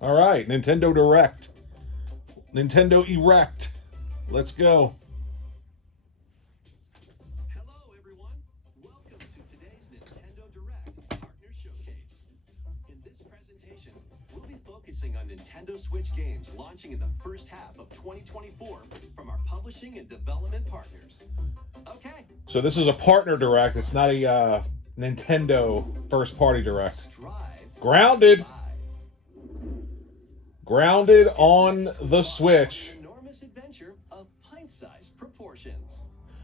All right, Nintendo Direct. Nintendo Erect. Let's go. Hello, everyone. Welcome to today's Nintendo Direct Partner Showcase. In this presentation, we'll be focusing on Nintendo Switch games launching in the first half of 2024 from our publishing and development partners. Okay. So this is a partner direct. It's not a Nintendo first party direct. Strive. Grounded. Survive. Grounded on the Switch. An enormous adventure of pint-sized proportions.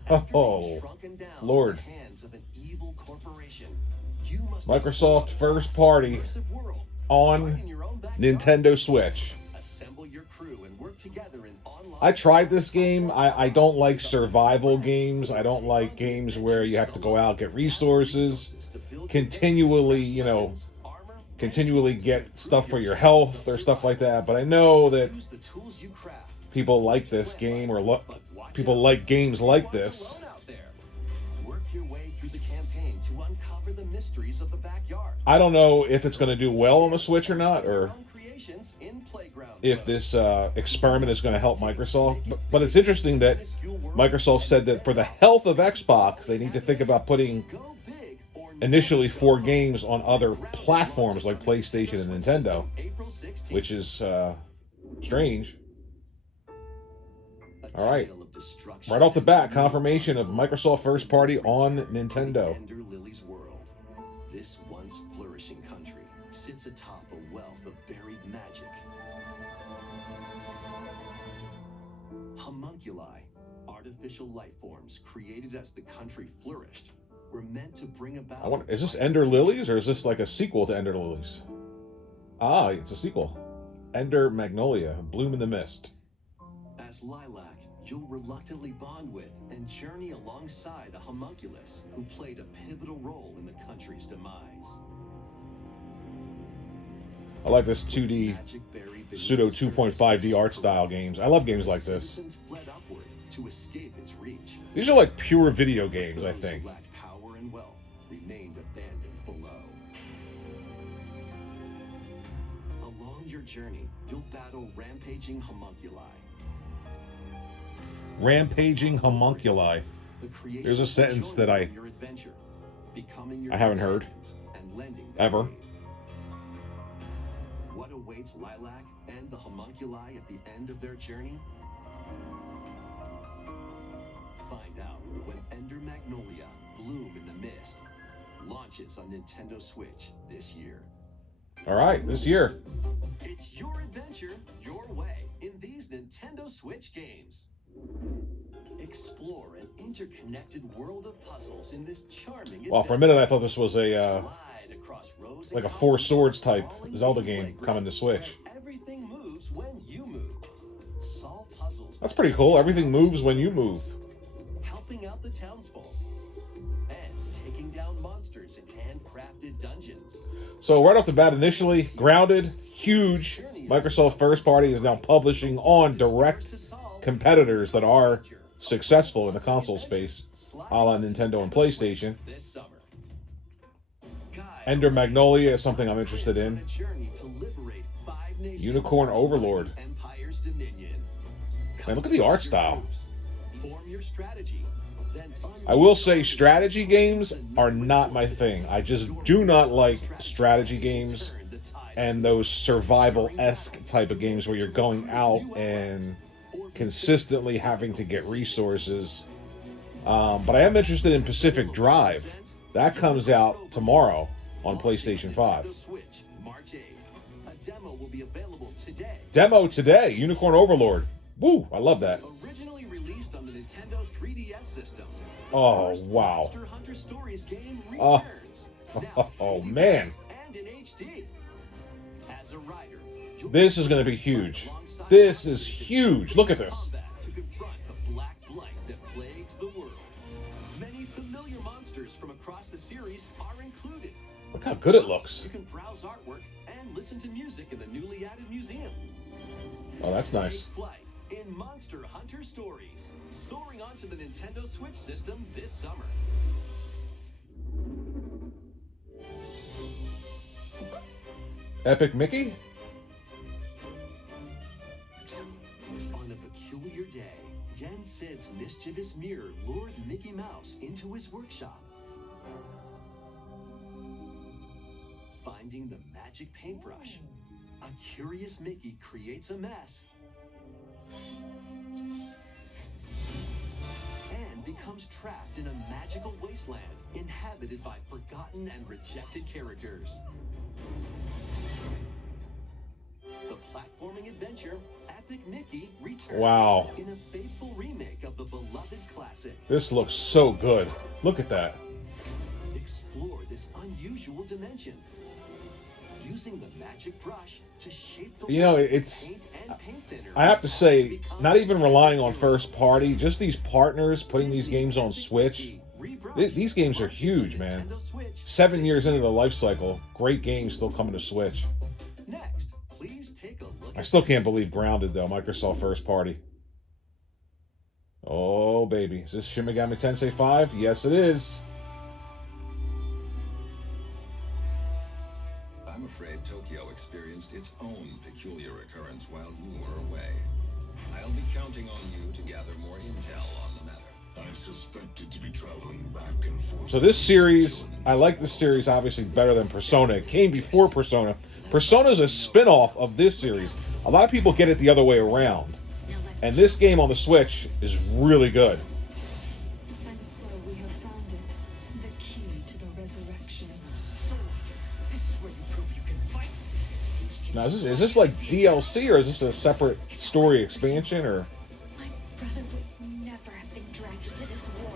Oh, After being shrunken down Lord. in the hands of an evil corporation, you must Microsoft explore first party the immersive world on right in your own backyard. Nintendo Switch. Assemble your crew and work together in online. I tried this game. I don't like survival games. I don't like games where you have to go out, get resources, continually get stuff for your health or stuff like that. But I know that Use the tools you craft. people like this game or people like games like this. Work your way through the campaign to uncover the mysteries of the backyard. I don't know if it's going to do well on the Switch or not, or Own creations in playground if mode. this experiment is going to help Microsoft. But it's interesting that Microsoft said that for the health of Xbox, they need to think about putting Go big or initially 4 games on other platforms like PlayStation and Nintendo, April 16th. which is strange. A All right. tale of destruction Right off the bat, confirmation of Microsoft first party on Nintendo. Ender Lily's world. This once flourishing country sits atop a wealth of buried magic. Homunculi, artificial life forms created as the country flourished, were meant to bring about. Is this Ender Lilies or is this like a sequel to Ender Lilies? Ah, it's a sequel. Ender Magnolia, Bloom in the Mist. As Lilac, you'll reluctantly bond with and journey alongside a homunculus who played a pivotal role in the country's demise. I like this 2D Magic buried beneath pseudo the surface 2.5D art style games. I love games like this. Citizens fled upward to escape its reach. These are like pure video games, I Those think. who lacked power and wealth remained abandoned below. Along your journey, you'll battle rampaging homunculi. Rampaging homunculi. The creation There's a of sentence joy that in your adventure, becoming your I haven't heard. companions and lending their Ever. aid. What awaits Lilac and the homunculi at the end of their journey? Find out when Ender Magnolia, Bloom in the Mist launches on Nintendo Switch this year. All right, this year. It's your adventure, your way, in these Nintendo Switch games. Explore an interconnected world of puzzles in this charming Well, for a minute I thought this was a Slide across rows and like a Four Swords type sprawling Zelda game game playground coming to Switch. where everything moves when you move. Solve puzzles. That's pretty cool. Everything moves when you move. Helping out the townsfolk. And taking down monsters in handcrafted dungeons. So right off the bat, initially, Grounded, huge. Microsoft first party is now publishing on direct competitors that are successful in the console space, a la Nintendo and PlayStation. This summer. Ender Magnolia is something I'm interested in. On a journey to liberate 5 nations Unicorn Overlord. from Empire's dominion. Man, look at the art style. Form your strategy. Then I will say strategy games are not my thing. I just do not like strategy games and those survival-esque type of games where you're going out and consistently having to get resources. But I am interested in Pacific Drive. That comes out tomorrow on PlayStation 5. Switch, March 8th. A demo will be available today. Demo today, Unicorn Overlord. Woo, I love that. Originally released on the Nintendo 3DS system. the Oh, first wow. Monster Hunter Stories game Oh. returns. Now, Oh, fully man. released And in HD. As a rider, you'll This is be going to be fighting huge. alongside This monsters is in huge. Look at this. combat to confront the black blight that plagues the world. Many familiar monsters from across the series are included. Look how good it looks. You can browse artwork and listen to music in the newly added museum. Oh, that's Take nice. flight in Monster Hunter Stories, soaring onto the Nintendo Switch system this summer. Epic Mickey? Jen Sid's mischievous mirror lured Mickey Mouse into his workshop. Finding the magic paintbrush, a curious Mickey creates a mess and becomes trapped in a magical wasteland inhabited by forgotten and rejected characters. The platforming adventure Epic Mickey returns Wow. in a faithful remake of the beloved classic. This looks so good. Look at that. Explore this unusual dimension using the magic brush to shape the You know, world with it's... paint and paint thinner I have to say, become not even relying on hero. first party, just these partners putting these Disney games on Epic Switch. Mickey rebrushed These games are launches huge, on man. Nintendo Switch 7 this years into year. the life cycle, great games still coming to Switch. Next, please take a look I at still this. can't believe Grounded, though. Microsoft first party. Oh, baby. Is this Shin Megami Tensei 5? Yes, it is. I'm afraid Tokyo experienced its own peculiar occurrence while you were away. I'll be counting on you to gather more intel on the matter. I suspected to be traveling back and forth. So this series, I like this series obviously better than Persona. It came before Persona. Persona's a spin-off of this series. A lot of people get it the other way around. And this game on the Switch is really good. And so we have found it. The key to the resurrection. So what? This is where you prove you can fight. Now, is this like DLC or is this a separate story expansion or? My brother would never have been dragged into this war.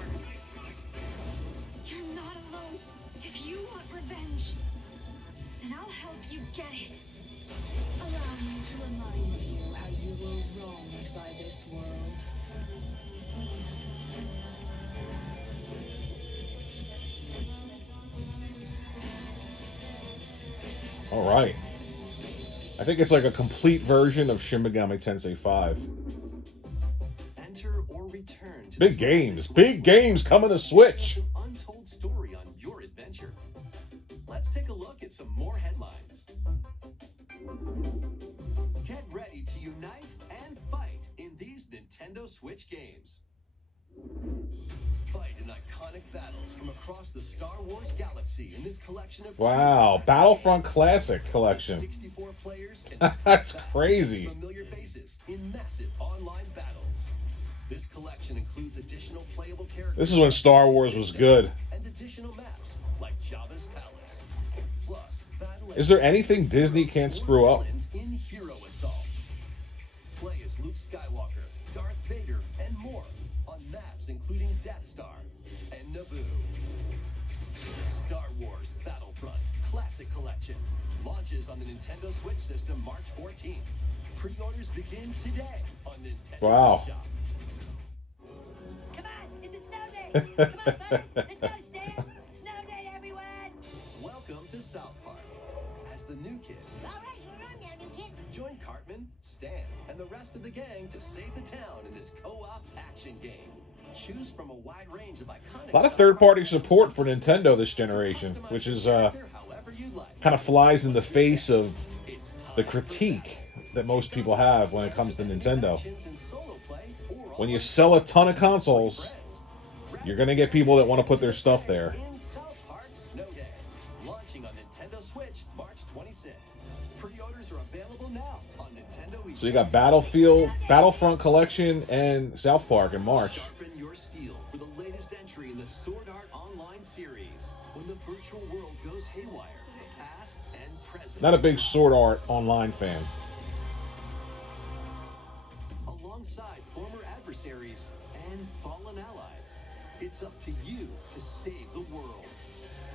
You're not alone. If you want revenge, then I'll help you get it. Allow me to remind you how you were wronged by this world. All right. I think it's like a complete version of Shin Megami Tensei 5. Enter or return to Big this games. wilderness Big wasteland. games coming to Switch. An untold story on your adventure. Let's take a look at some more headlines. Get ready to unite and fight in these Nintendo Switch games. Fight in iconic battles from across the Star Wars galaxy in this collection of Wow. Battlefront Classic Collection. 64 players and That's 10,000 crazy. familiar faces in massive online battles. This collection includes additional playable characters. This is when Star Wars was good. And additional maps like Jabba's Palace. Plus, battle Is there anything Disney can't screw up? villains in Hero Assault. Play as Luke Skywalker, Darth Vader, and more on maps including Death Star and Naboo. Star Wars Battlefront Classic Collection launches on the Nintendo Switch system March 14th. Pre-orders begin today on Nintendo Wow. Shop. Come on, it's a snow day. Come on, buddy. Let's go, Stan. Snow day, everyone. Welcome to South Park. As the new kid, All right, you're on now, new kid. join Cartman, Stan, and the rest of the gang to save the town in this co-op action game. Choose from a wide range of iconic. A lot of third-party support for Nintendo this generation, which is kind of flies in the face of the critique that most people have when it comes to Nintendo. When you sell a ton of consoles, you're going to get people that want to put their stuff there. In South Park Snow Day, launching on Nintendo Switch March 26th. Pre-orders are available now on Nintendo eShop. So you got Battlefront Collection, and South Park in March. Sharpen your steel for the latest entry in the Sword Art Online series. When the virtual world goes haywire, past and present. Not a big Sword Art Online fan. Alongside former adversaries and fallen allies, it's up to you to save the world.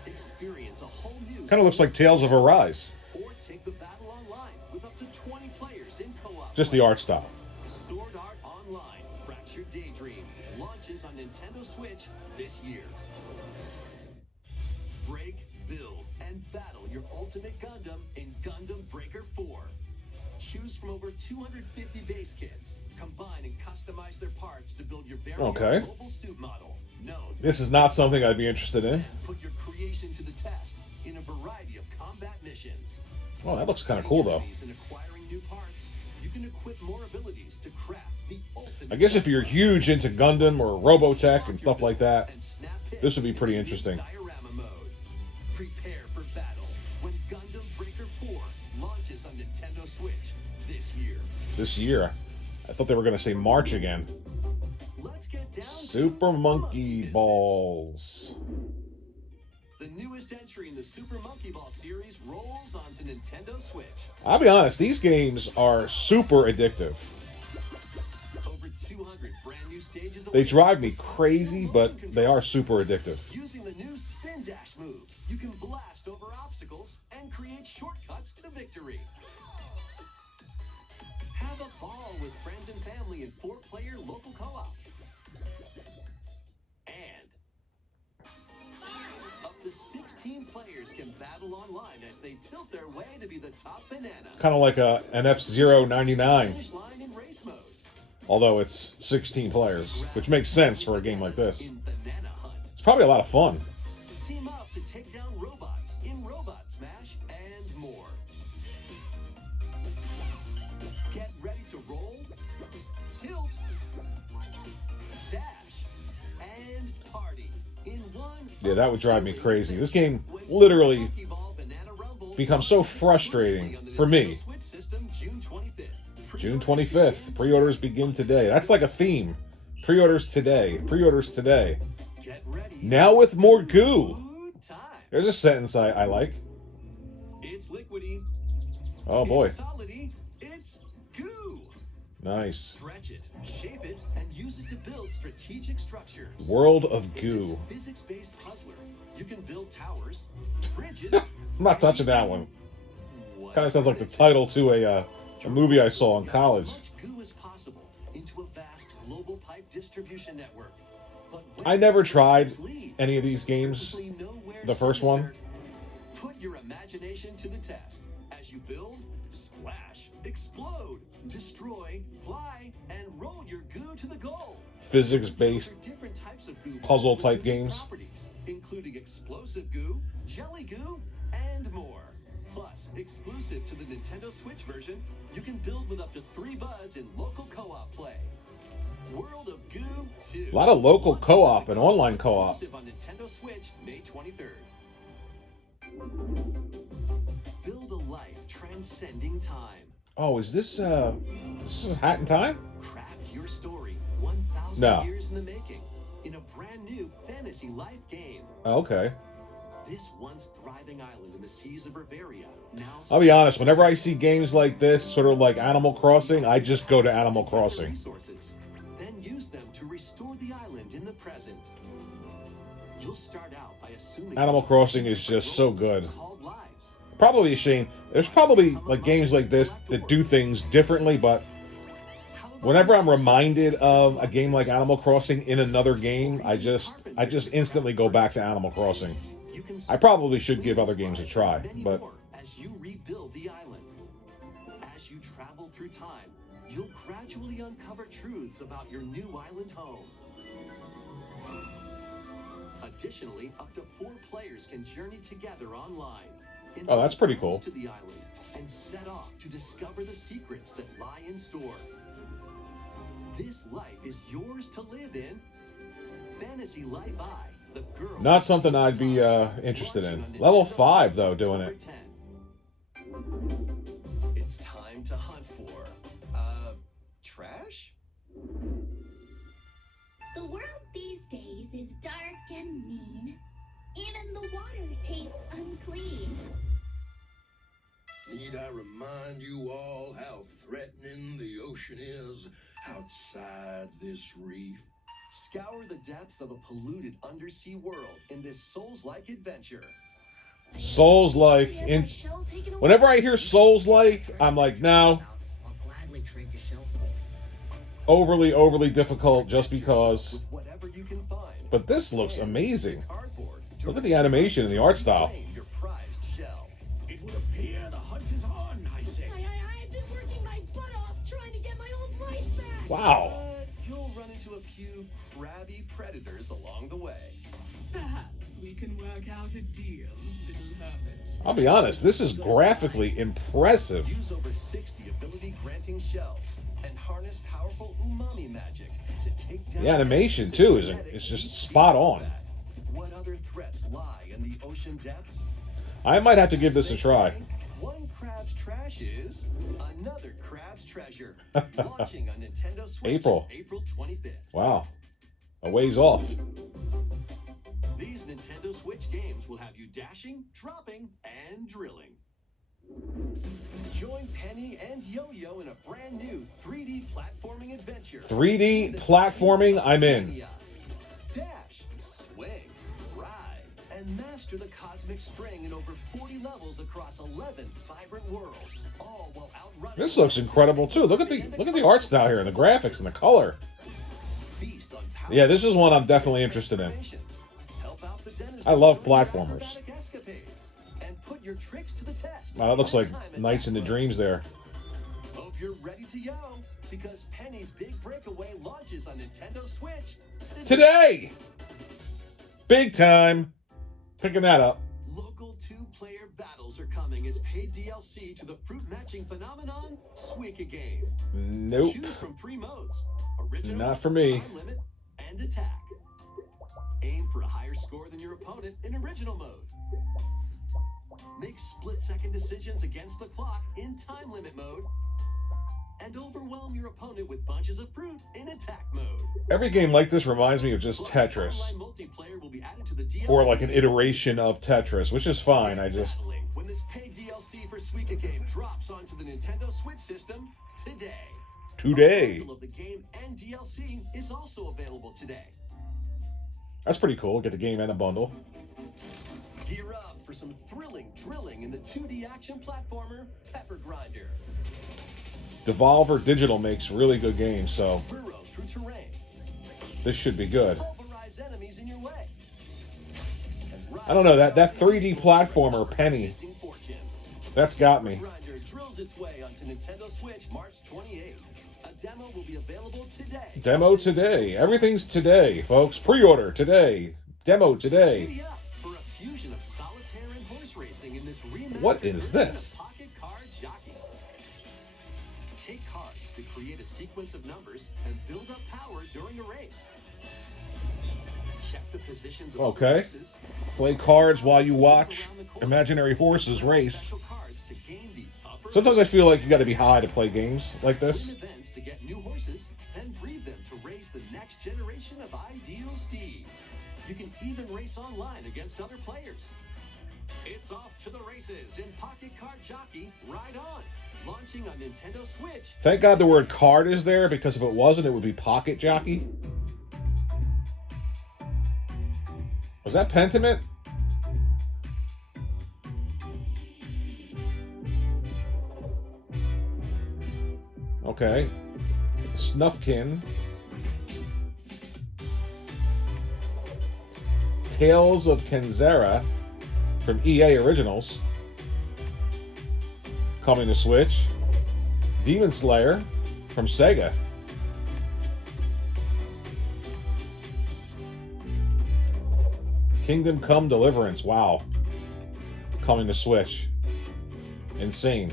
Experience a whole new. Kind of looks like Tales of Arise. Or take the battle online with up to 20 players in co-op. Just the art style. Sword Art Online Fractured Daydream launches on Nintendo Switch this year. Break, build, and battle your ultimate Gundam in Gundam Breaker 4. Choose from over 250 base kits. Combine and customize their parts to build your very Okay. own mobile suit model. Known This is not something I'd be interested in. put your creation to the test in a variety of combat missions. Oh, that looks kind of cool, though. In acquiring new parts, you can equip more abilities to craft the ultimate I guess if you're huge into Gundam or Robotech and stuff like that, this would be pretty interesting. Diorama mode. Prepare for battle when Gundam Breaker 4 launches on Nintendo Switch this year. This year. I thought they were going to say March again. Let's get down Super to Monkey Balls. The newest entry in the Super Monkey Ball series rolls onto Nintendo Switch. I'll be honest, these games are super addictive. Over 200 brand new stages. They drive me crazy, but they are super addictive. Using the new Spin Dash move, you can blast over obstacles and create shortcuts to victory. Have a ball with friends and family in 4-player local co-op. And up to 16 players can battle online as they tilt their way to be the top banana. Kind of like an F-Zero 99, Finish line in race mode. although it's 16 players, which makes sense for a game like this. In Banana Hunt. It's probably a lot of fun. Team up to take down robots in Robot Smash and more. Get ready to roll, tilt, dash, and party in one. Yeah, that would drive me crazy. This game literally becomes so frustrating for me. June 25th. Pre-orders begin today. That's like a theme. Pre-orders today. Pre-orders today. Get ready. Now with more goo. Food time. There's a sentence I like. It's liquidy. Oh boy. It's solidy. It's goo. Nice. Stretch it, shape it, and use it to build strategic structures. World of In goo. this physics-based puzzler, you can build towers, bridges. I'm not touching that one. Kind of sounds like the title to a movie I saw in college. As much goo as possible into a vast global pipe distribution network. But I never tried lead, any of these games. certainly know where The first some one. start. Put your imagination to the test as you build, splash, explode, destroy, fly, and roll your goo to the goal. Physics-based Different types of goo puzzle with type unique games. properties, including explosive goo, jelly goo, and more. Plus, exclusive to the Nintendo Switch version, you can build with up to 3 buds in local co-op play. World of Goo 2. A lot of local Launches co-op as and a online console co-op. exclusive on Nintendo Switch May 23rd. Build a life transcending time. Oh, is this is Hat in Time? Craft your story 1,000 No. years in the making in a brand new fantasy life game. Oh, okay. This once thriving island in the seas of Riveria now. I'll be honest, whenever I see games like this, sort of like Animal Crossing, I just go to Animal Crossing. Resources, then use them to restore the island in the present. You'll start out by assuming Animal Crossing is just so good. called lives. Probably a shame. There's probably like games like this that do things differently, but whenever I'm reminded of a game like Animal Crossing in another game, I just instantly go back to Animal Crossing. You can I probably should give other games a try, many but more as you rebuild the island. As you travel through time, you'll gradually uncover truths about your new island home. Additionally, up to 4 players can journey together online. Oh, that's pretty cool. To the island and set off to discover the secrets that lie in store. This life is yours to live in. Fantasy Life I, the girl. not something I'd be interested in. Level 5 though, doing it. It's time to hunt for trash? The world these days is dark and mean. Even the water tastes unclean. Need I remind you all how threatening the ocean is outside this reef? Scour the depths of a polluted undersea world in this Souls-like adventure. Souls-like. My shell taken away. Whenever I hear Souls-like, I'm like, no, I'll gladly trade your shell for it. overly difficult just because. With whatever you can find. But this looks amazing. Cardboard to Look at the animation and the art style. reclaim your prized shell. It would appear the hunt is on, I say. I've been working my butt off trying to get my old life back. Wow. But you'll run into a few crabby predators along the way. Perhaps we can work out a deal, little hermit. I'll be honest, this is graphically impressive. Use over 60 ability-granting shells and harness powerful umami magic to take down The animation, too, is just spot on. What other threats lie in the ocean depths? I might have to give this a They try. say, one crab's trash is another crab's treasure. Launching on Nintendo Switch April 25th. Wow. A ways off. These Nintendo Switch games will have you dashing, dropping, and drilling. Join Penny and Yo-Yo in a brand new 3D platforming adventure. 3D platforming, I'm in. Dash, swing, ride, and master the cosmic string in over 40 levels across 11 vibrant worlds, all while outrunning. This looks incredible too. Look at the art style here and the graphics and the color. Feast on Yeah, this is one I'm definitely interested in. Help out the denizens I love during platformers. acrobatic escapades, and put your tricks to the test. Wow, that looks like Time Nights in the attack Dreams there. mode. Hope you're ready to yo, because Penny's Big Breakaway launches on Nintendo Switch Today! Big time. Picking that up. Local two-player battles are coming as paid DLC to the fruit matching phenomenon, Suika Game. Nope. Choose from 3 modes: original, Not for me. time limit, and attack. Aim for a higher score than your opponent in original mode. Make split-second decisions against the clock in time limit mode. And overwhelm your opponent with bunches of fruit in attack mode. Every game like this reminds me of just Plus, Tetris. online multiplayer will be added to the DLC. Or like an iteration of Tetris, which is fine. I Get just... battling when this paid DLC for Suika Game drops onto the Nintendo Switch system today. Today. A bundle of the game and DLC is also available today. That's pretty cool. Get the game and a bundle. Gear up for some thrilling drilling in the 2D action platformer Pepper Grinder. Devolver Digital makes really good games, so Burrow through terrain. this should be good. Pulverize enemies in your way. And I don't know, that 3D platformer, Penny, Missing fortune. that's got me. Grinder drills its way onto Nintendo Switch March 28th. A demo will be available today. Demo today. Everything's today, folks. Pre-order today. Demo today. Giddy up for a fusion of solitaire and horse racing in this remastered What is version this? of Pocket Card Jockey. Take cards to create a sequence of numbers and build up power during a race. Check the positions of other Okay. horses. Play cards while you watch imaginary horses race. Special cards to gain the upper Sometimes I feel like you gotta be high to play games like win this. events to get new horses, then breed them to raise the next generation of ideal steeds. You can even race online against other players. It's off to the races in Pocket Card Jockey. Ride on. Launching on Nintendo Switch. Thank God the word card is there, because if it wasn't, it would be Pocket Jockey. Was that Pentiment? Okay. Snufkin. Tales of Kenzera from EA Originals. Coming to Switch. Demon Slayer from Sega. Kingdom Come Deliverance. Wow. Coming to Switch. Insane.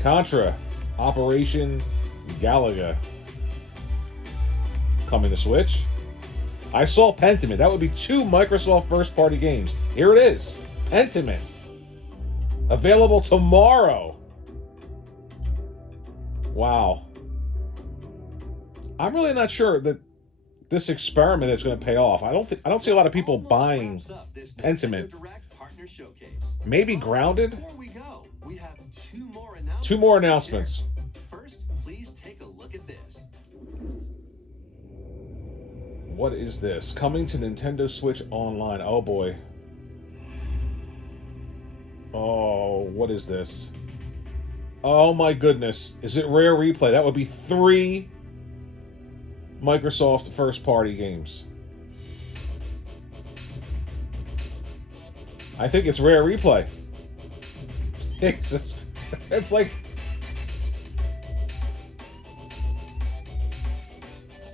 Contra. Operation Galaga. Coming to Switch. I saw Pentiment. That would be 2 Microsoft first-party games. Here it is. Pentiment. Available tomorrow. Wow. I'm really not sure that this experiment is going to pay off. I don't see a lot of people buying Wraps up this Pentiment. Nintendo Direct Partner Showcase. Maybe Grounded. Before we go, we have 2 more 2 more to announcements. share. First, please take a look at this. What is this? Coming to Nintendo Switch Online. Oh boy. Oh, what is this? Oh my goodness. Is it Rare Replay? That would be 3 Microsoft first-party games. I think it's Rare Replay. It's like...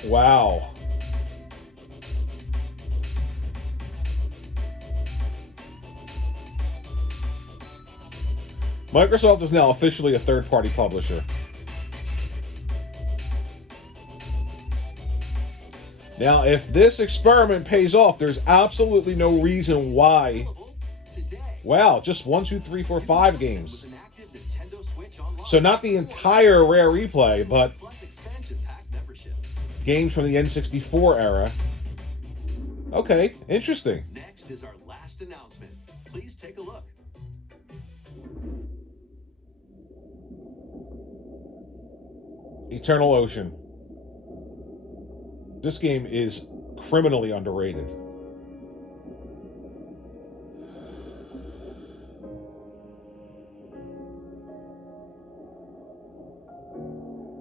Wow. Microsoft is now officially a third-party publisher. Now, if this experiment pays off, there's absolutely no reason why. Today, Wow, just 1, 2, 3, 4, 5 with games. an active Nintendo Switch Online. So not the entire Rare Replay, but Plus expansion pack membership. games from the N64 era. Okay, interesting. Next is our last announcement. Please take a look. Eternal Ocean. This game is criminally underrated.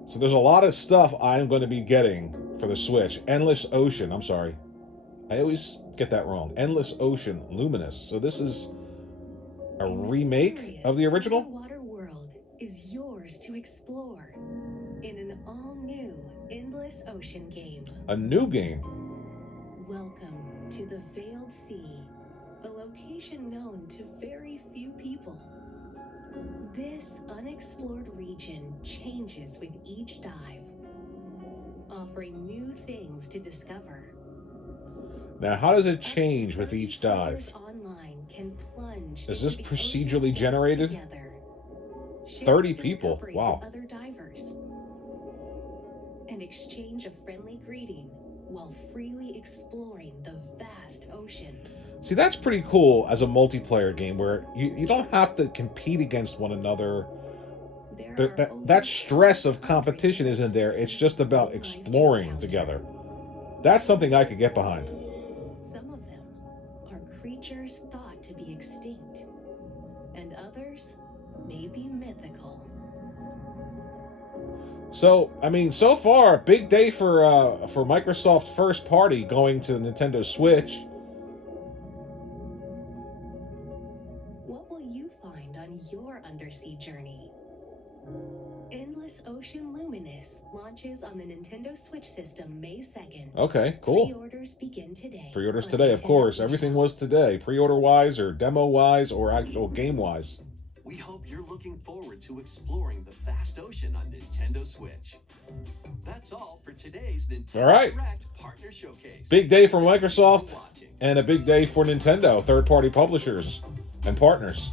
So there's a lot of stuff I'm going to be getting for the Switch. Endless Ocean, I'm sorry. I always get that wrong. Endless Ocean Luminous. So this is a remake of the original? Underwater world is yours to explore in an all-new Endless Ocean game. A new game. Welcome to the Veiled Sea, a location known to very few people. This unexplored region changes with each dive, offering new things to discover. Now, how does it change with each dive? Players online can plunge Is this into the procedurally ocean's depths generated? together, share 30 people. discoveries Wow. with other divers, and exchange a friendly greeting while freely exploring the vast ocean. See, that's pretty cool as a multiplayer game where you don't have to compete against one another. There are That stress of over competition isn't there. It's just about 100 exploring life to together. That's something I could get behind. Some of them are creatures thought to be extinct, and others may be mythical. So, I mean, so far, big day for Microsoft first party going to the Nintendo Switch. What will you find on your undersea journey? Endless Ocean Luminous launches on the Nintendo Switch system May 2nd. Okay, cool. Pre-orders begin today. Pre-orders on today, of Nintendo course. Everything eShop. was today. Pre-order wise, or demo wise, or actual game wise. We hope you're looking forward to exploring the vast ocean on Nintendo Switch. That's all for today's Nintendo All right. Direct Partner Showcase. Big day for Microsoft Thanks for watching. and a big day for Nintendo, third-party publishers and partners.